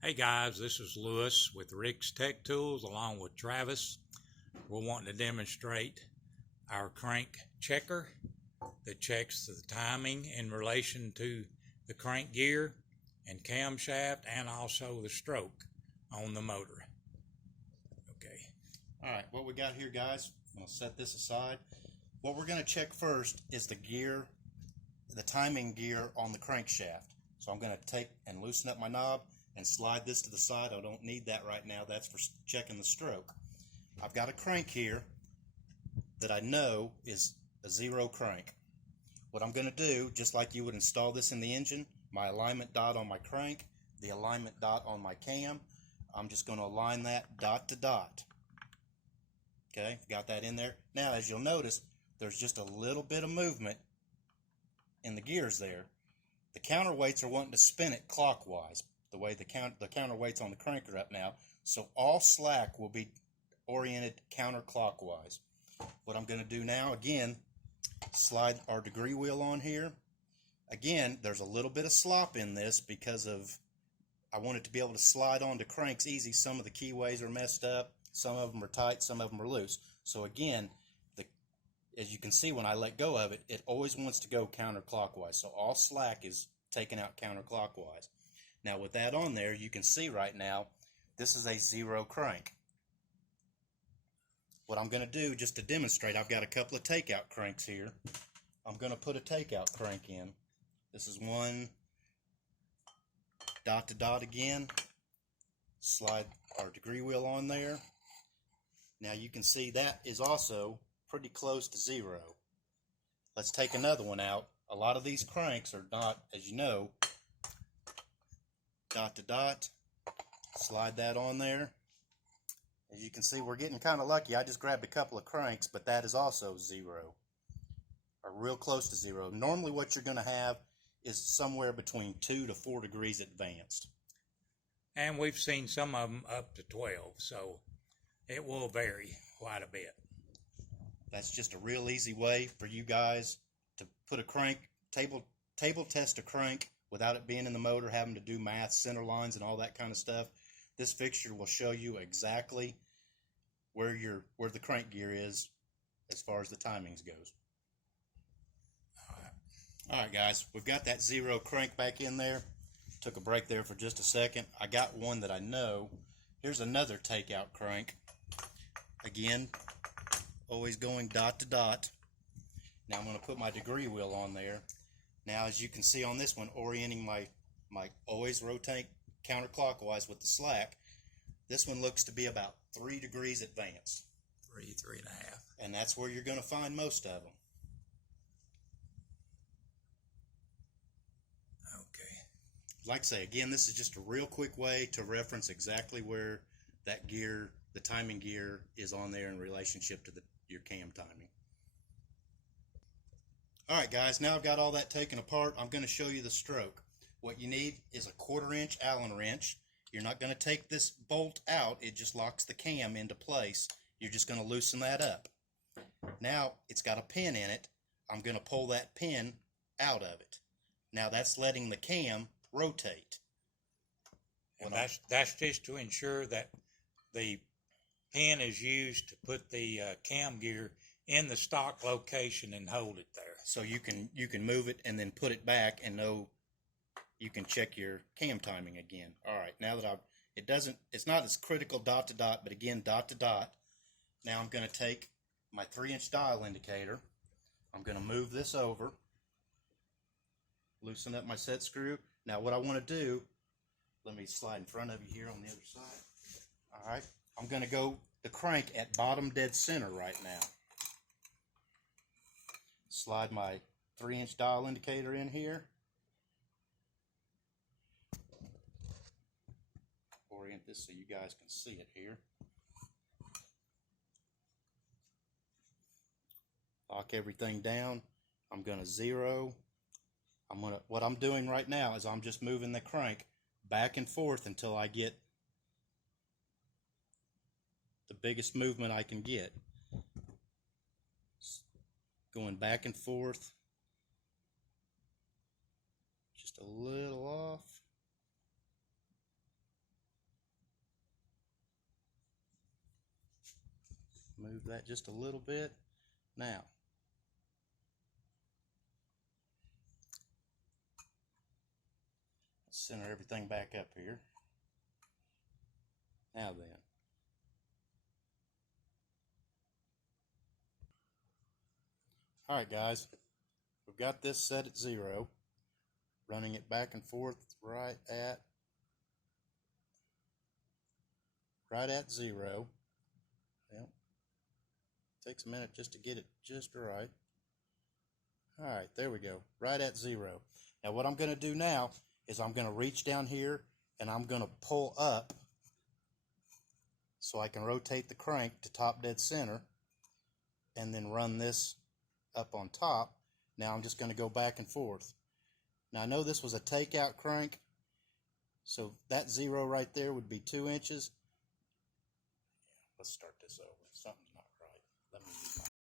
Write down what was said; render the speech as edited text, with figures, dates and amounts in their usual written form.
Hey guys, this is Lewis with Rick's Tech Tools along with Travis. We're wanting to demonstrate our crank checker that checks the timing in relation to the crank gear and camshaft and also the stroke on the motor. Okay. Alright, what we got here, guys, I'm going to set this aside. What we're going to check first is the gear, the timing gear on the crankshaft. So I'm going to take and loosen up my knob and slide this to the side. I don't need that right now. That's for checking the stroke. I've got a crank here that I know is a zero crank. What I'm going to do, just like you would install this in the engine, my alignment dot on my crank, the alignment dot on my cam, I'm just going to align that dot to dot. Okay, got that in there. Now, as you'll notice, there's just a little bit of movement in the gears there. The counterweights are wanting to spin it clockwise, the way the counterweights on the crank are up now. So all slack will be oriented counterclockwise. What I'm going to do now, again, slide our degree wheel on here. Again, there's a little bit of slop in this because of I want it to be able to slide onto cranks easy. Some of the keyways are messed up. Some of them are tight, some of them are loose. So again, as you can see, when I let go of it, it always wants to go counterclockwise. So all slack is taken out counterclockwise. Now with that on there, you can see right now, this is a zero crank. What I'm going to do, just to demonstrate, I've got a couple of takeout cranks here. I'm going to put a takeout crank in. This is one dot to dot again. Slide our degree wheel on there. Now you can see that is also pretty close to zero. Let's take another one out. A lot of these cranks are not, as you know, dot to dot. Slide that on there. As you can see, we're getting kind of lucky. I just grabbed a couple of cranks, but that is also zero, or real close to zero. Normally what you're going to have is somewhere between 2 to 4 degrees advanced. And we've seen some of them up to 12, so it will vary quite a bit. That's just a real easy way for you guys to put a crank, table test a crank without it being in the motor, having to do math, center lines, and all that kind of stuff. This fixture will show you exactly where the crank gear is as far as the timings goes. All right, guys, we've got that zero crank back in there. Took a break there for just a second. I got one that I know. Here's another takeout crank. Again, always going dot to dot. Now I'm going to put my degree wheel on there. Now, as you can see on this one, orienting my always rotate counterclockwise with the slack. This one looks to be about 3 degrees advanced. 3.5. And that's where you're going to find most of them. Okay. Like I say, again, this is just a real quick way to reference exactly where that gear, the timing gear, is on there in relationship to your cam timing. Alright guys, now I've got all that taken apart. I'm going to show you the stroke. What you need is a 1/4 inch Allen wrench. You're not going to take this bolt out, it just locks the cam into place. You're just going to loosen that up. Now it's got a pin in it. I'm going to pull that pin out of it. Now that's letting the cam rotate. And that's just to ensure that the pin is used to put the cam gear in the stock location and hold it there. So you can move it and then put it back and know you can check your cam timing again. All right, now that it's not as critical dot to dot, but again dot to dot. Now I'm going to take my 3-inch dial indicator. I'm going to move this over, loosen up my set screw. Now what I want to do, let me slide in front of you here on the other side. All right, I'm going to go the crank at bottom dead center right now. Slide my 3-inch dial indicator in here. Orient this so you guys can see it here. Lock everything down. I'm going to zero. What I'm doing right now is I'm just moving the crank back and forth until I get the biggest movement I can get. Going back and forth. Just a little off. Move that just a little bit. Now, let's center everything back up here. Now then. Alright guys, we've got this set at 0, running it back and forth right at 0. Well, takes a minute just to get it just right. Alright, there we go, right at 0. Now what I'm going to do now is I'm going to reach down here and I'm going to pull up so I can rotate the crank to top dead center and then run this up on top. Now I'm just going to go back and forth. Now I know this was a takeout crank, so that 0 right there would be 2 inches. Let's start this over. Something's not right. Let me